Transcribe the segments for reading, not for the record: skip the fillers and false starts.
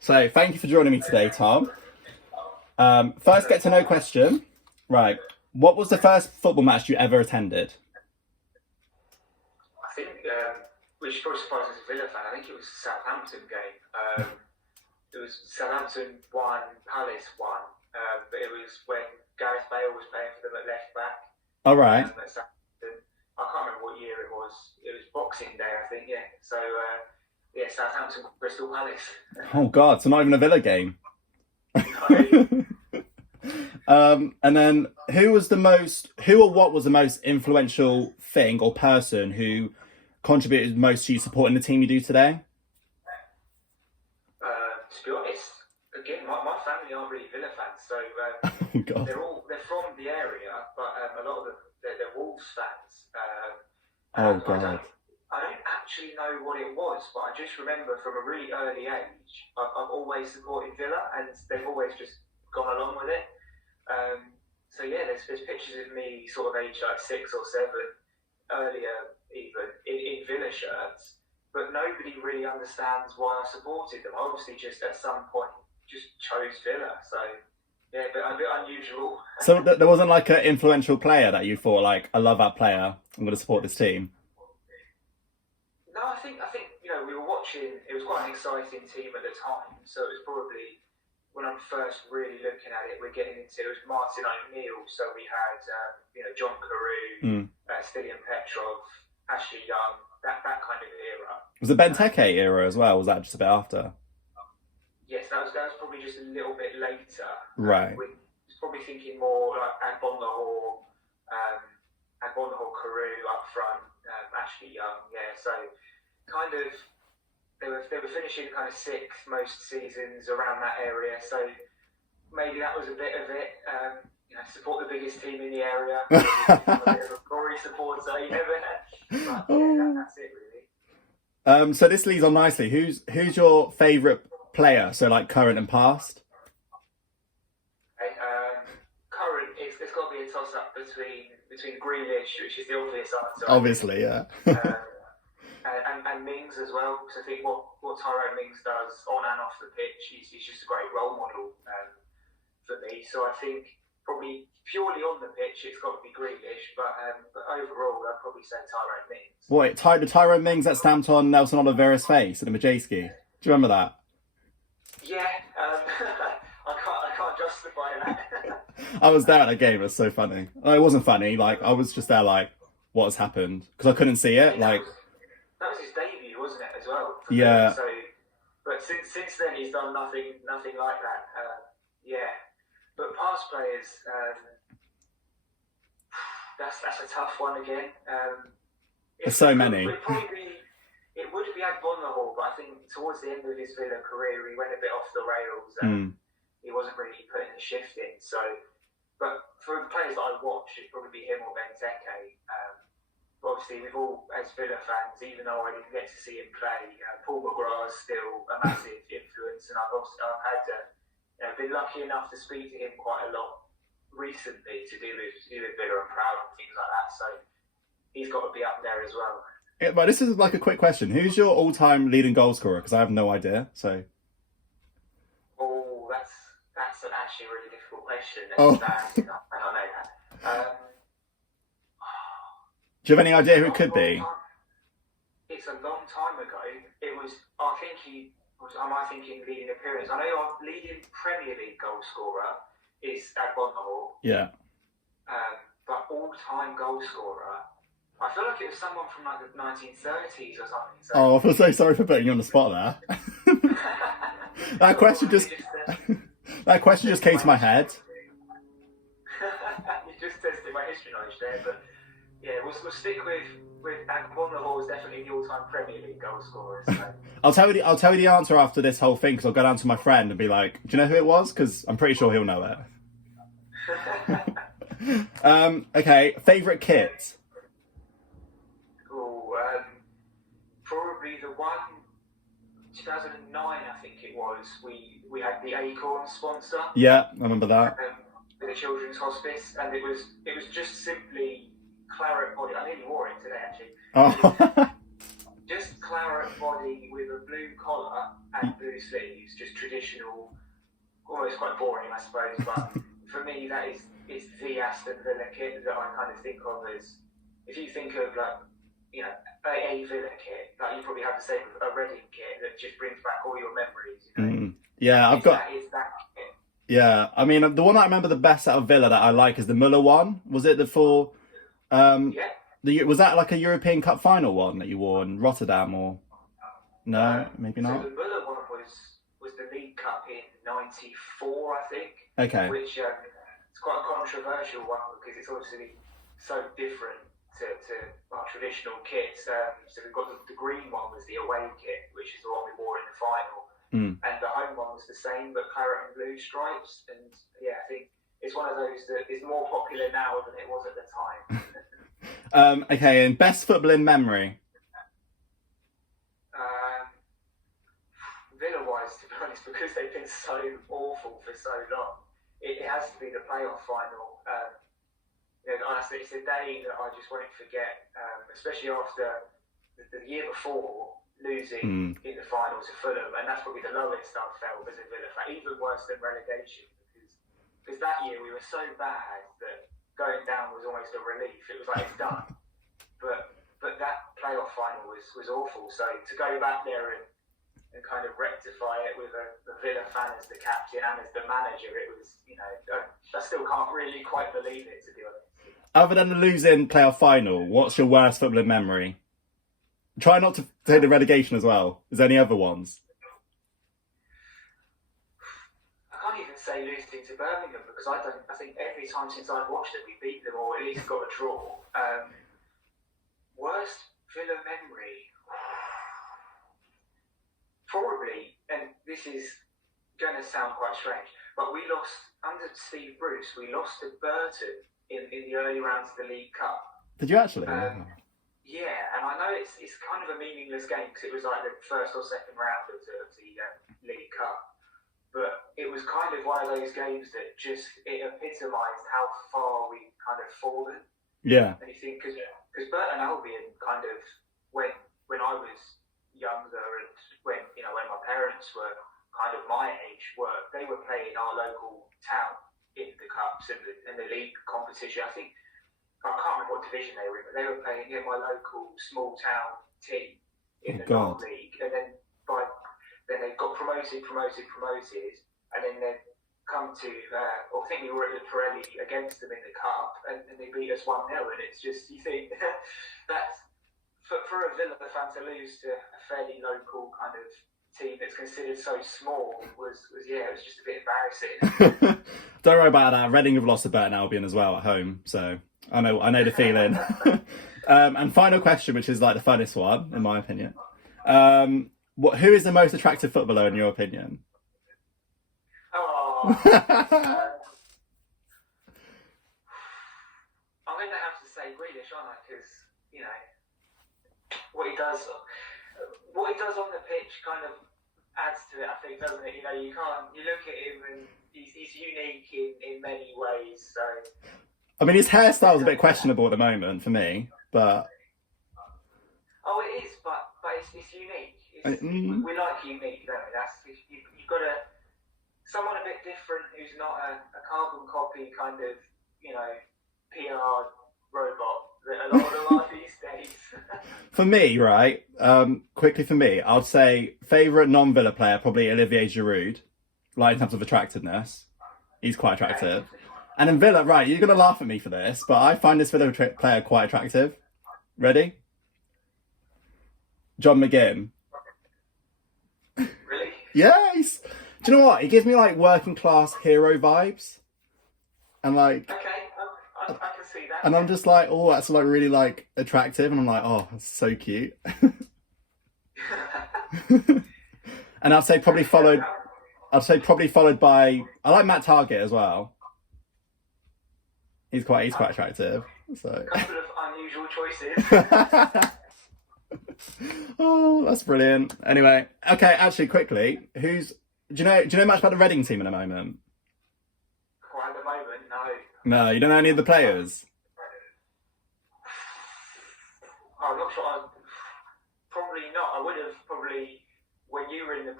So thank you for joining me today, Tom. First get to know question. Right. What was the first football match you ever attended? I think, which is probably surprising as a Villa fan, I think it was a Southampton game. It was Southampton 1, Palace 1, but it was when Gareth Bale was playing for them at left back All right. at Southampton. I can't remember what year it was. It was Boxing Day, I think, yeah. So, yeah, Southampton Crystal Palace. Oh God, so not even a Villa game. No, And then who or what was the most influential thing or person who contributed most to you supporting the team you do today? to be honest, again, my family aren't really Villa fans, so Oh God. they're from the area, but a lot of them they're Wolves fans. Oh And God. I don't actually know what it was, but I just remember from a really early age, I've always supported Villa, and they've always just gone along with it. So yeah, there's pictures of me sort of age like 6 or 7, earlier even in Villa shirts, but nobody really understands why I supported them. I obviously just at some point just chose Villa, so yeah, a bit unusual. So there wasn't like an influential player that you thought like, I love that player. I'm going to support this team. No, I think we were watching. It was quite an exciting team at the time, so it was probably when I'm first really looking at it. We're getting into it was Martin O'Neill, so we had John Carew, Mm. Stilian Petrov, Ashley Young, that kind of era. Was the Benteke era as well? Was that just a bit after? Yes, that was probably just a little bit later. Right. With probably thinking more like um, Agbonlahor, Carew up front, Ashley Young. Yeah, so kind of they were finishing kind of sixth most seasons around that area. So maybe that was a bit of it. Support the biggest team in the area. I'm a bit of a Rory supporter, you never know. But yeah, Oh. that's it really. So this leads on nicely. Who's your favourite player? So like current and past. Okay, current, it's got to be a toss up between Grealish, which is the obvious answer, I think, Obviously, yeah. um, and Mings as well. Because I think what Tyrone Mings does on and off the pitch, he's just a great role model for me. So I think probably purely on the pitch, it's got to be Grealish, but overall, I'd probably say Tyrone Mings. Wait, the Tyrone Mings that stamped on Nelson Oliveira's face at the Majeski. Do you remember that? Yeah, I can't justify that. I was there at the game. It was so funny. It wasn't funny. Like I was just there, like, what has happened? Because I couldn't see I it. think that Like, was that was his debut, wasn't it, as well for Villa? yeah. So, but since then he's done nothing like that. Yeah, but past players, that's a tough one again. There's so many. It would be Agbonlahor, but I think towards the end of his Villa career he went a bit off the rails. Mm. He wasn't really putting the shift in. So, but for the players that I watched, it'd probably be him or Benteke. Obviously, we've all, as Villa fans, even though I didn't get to see him play, Paul McGrath is still a massive influence, and I've had been lucky enough to speak to him quite a lot recently to do with Villa and Proud and things like that. So he's got to be up there as well. Yeah, but this is like a quick question. Who's your all-time leading goal scorer? Because I have no idea. So, Oh, that's actually a really difficult question. oh, I don't know that. do you have any It's idea a who it long, could long be? time. It's a long time ago. It was. I think he was. Am I thinking leading appearance? I know your leading Premier League goal scorer is Agbonlahor, Yeah. but all-time goal scorer. I feel like it was someone from like the 1930s or something. So Oh, I feel so sorry for putting you on the spot there. That you're question probably just just that question just testing came my to my history head. knowledge. You just tested my history knowledge there, but yeah, we'll stick with Agbonlahor is definitely the all-time Premier League goal scorer. So. I'll tell you the answer after this whole thing because I'll go down to my friend and be like, "Do you know who it was?" Because I'm pretty sure he'll know it. Okay, favorite kit. Cool. Probably the one 2009, I think it was. We had the Acorn sponsor Yeah, I remember that. for the Children's Hospice, and it was just simply claret body. I nearly wore it today actually. It was Oh, just claret body with a blue collar and blue sleeves, just traditional, almost quite boring, I suppose. But for me, that is the Aston Villa kit that I kind of think of as, if you think of like, you know, a Villa kit, like you probably have the same with a Reading kit that just brings back all your memories. You know? Yeah, I've got. Is that kit. Yeah, I mean, the one I remember the best out of Villa that I like is the Muller one. Was it the for? Yeah. Was that like a European Cup final one that you wore in Rotterdam or? No, maybe not. So the Muller one was the League Cup in '94, I think. Okay. Which it's quite a controversial one because it's obviously so different to our traditional kits. So we've got the green one was the away kit, which is the one we wore in the final, and the home one was the same but claret and blue stripes. And yeah, I think it's one of those that is more popular now than it was at the time. Okay, and best footballing memory. Villa-wise, to be honest, because they've been so awful for so long, it has to be the playoff final. Honestly, it's a day that I just won't forget, especially after the year before losing in the final to Fulham, and that's probably the lowest I've felt as a Villa fan, even worse than relegation, because that year we were so bad that going down was almost a relief. It was like, it's done. But that playoff final was awful. So to go back there and kind of rectify it with a Villa fan as the captain and as the manager, it was, I still can't really quite believe it, to be honest. Other than the losing playoff final, what's your worst footballing memory? Try not to say the relegation as well. Is there any other ones? I can't even say losing to Birmingham because I think every time since I've watched it, we beat them or at least got a draw. Worst Villa memory? Probably, and this is going to sound quite strange, but we lost, under Steve Bruce, we lost to Burton in the early rounds of the League Cup. Did you actually? Yeah, and I know it's kind of a meaningless game because it was like the first or second round of the League Cup. But it was kind of one of those games that just, it epitomised how far we kind of fallen. Yeah. And you think, because Burton Albion kind of, when I was younger and when my parents were kind of my age, they were playing our local town in the cups and the league competition. I think, I can't remember what division they were in, but they were playing in my local small town team in the non-league. And then they got promoted, and then they come to, I think we were at the Pirelli against them in the cup, and they beat us 1-0. And it's just, you think, that's, for a Villa fan to lose to a fairly local kind of team that's considered so small was it was just a bit embarrassing. Don't worry about that. Reading have lost to Burton Albion as well at home, so I know the feeling. And final question, which is like the funnest one in my opinion. Who is the most attractive footballer in your opinion? I'm going to have to say Grealish, aren't I? Because what he does on the pitch kind of adds to it, I think, doesn't it? You look at him and he's unique in many ways. So, I mean, his hairstyle is a bit questionable at the moment for me, but it is, but it's unique. We like unique, don't we? You've got someone a bit different who's not a carbon copy kind of PR robot that a lot of them are these days. For me, right, quickly for me, I'd say favourite non-Villa player, probably Olivier Giroud, like in terms of attractiveness. He's quite attractive. And in Villa, right, you're going to laugh at me for this, but I find this Villa player quite attractive. Ready? John McGinn. Really? Yeah, do you know what? He gives me like working class hero vibes. And like... Okay, I can see that. And I'm just like, oh, that's like really like attractive. And I'm like, oh, that's so cute. And I'd say probably followed by, I like Matt Target as well. He's quite attractive. So. A couple of unusual choices. Oh, that's brilliant. Anyway, okay, actually quickly, do you know much about the Reading team at the moment? At the moment, no. No, you don't know any of the players? I'm not sure. Probably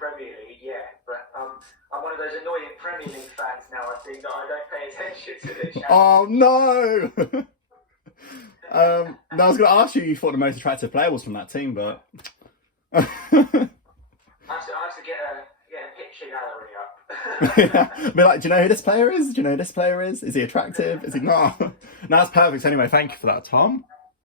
Premier League, yeah. But I'm one of those annoying Premier League fans now, I think, that I don't pay attention to the Champions Oh no! No, I was going to ask you. You thought the most attractive player was from that team, but I have to get a picture gallery up. yeah. Be like, do you know who this player is? Do you know who this player is? Is he attractive? Is he not? No, that's perfect. Anyway, thank you for that, Tom.